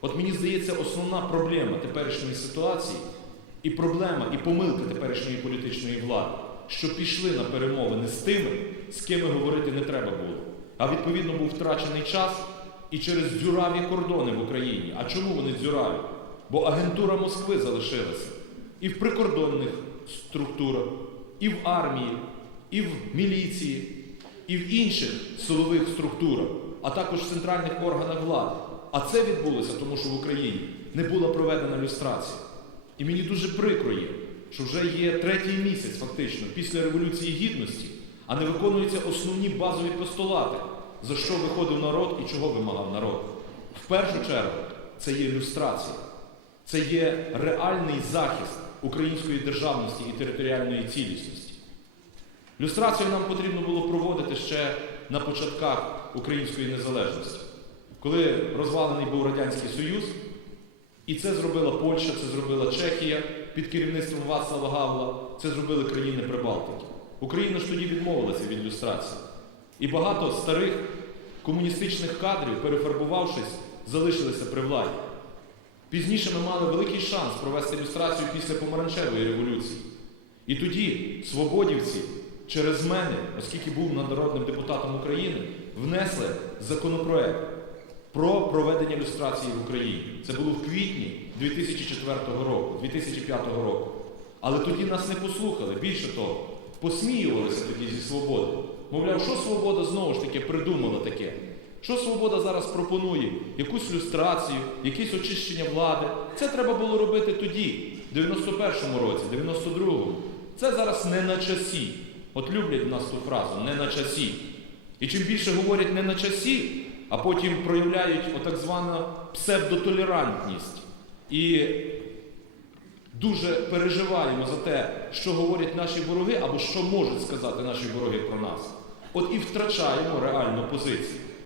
От мені здається, основна проблема теперішньої ситуації і проблема, і помилка теперішньої політичної влади, що пішли на перемовини з тими, з ким говорити не треба було. А відповідно був втрачений час і через дзюраві кордони в Україні. А чому вони дзюраві? Бо агентура Москви залишилася і в прикордонних структурах, і в армії, і в міліції, і в інших силових структурах, а також в центральних органах влади. А це відбулося, тому що в Україні не була проведена люстрація. І мені дуже прикро є, що вже є третій місяць, фактично, після Революції Гідності, а не виконуються основні базові постулати, за що виходив народ і чого вимагав народ. В першу чергу, це є люстрація, це є реальний захист української державності і територіальної цілісності. Люстрацію нам потрібно було проводити ще на початках української незалежності, коли розвалений був Радянський Союз, і це зробила Польща, це зробила Чехія під керівництвом Вацлава Гавла, це зробили країни Прибалтики. Україна ж тоді відмовилася від люстрації. І багато старих комуністичних кадрів, перефарбувавшись, залишилися при владі. Пізніше ми мали великий шанс провести люстрацію після помаранчевої революції. І тоді свободівці через мене, оскільки був народним депутатом України, внесли законопроект про проведення люстрації в Україні. Це було в квітні 2004 року, 2005 року. Але тоді нас не послухали. Більше того, посміювалися тоді зі свободи. Мовляв, що свобода знову ж таки придумала таке? Що свобода зараз пропонує? Якусь люстрацію, якесь очищення влади. Це треба було робити тоді, в 91-му році, 92-му. Це зараз не на часі. От люблять в нас ту фразу не на часі. І чим більше говорять не на часі, а потім проявляють отак звану псевдотолерантність і дуже переживаємо за те, що говорять наші вороги, або що можуть сказати наші вороги про нас. От і втрачаємо реальну позицію.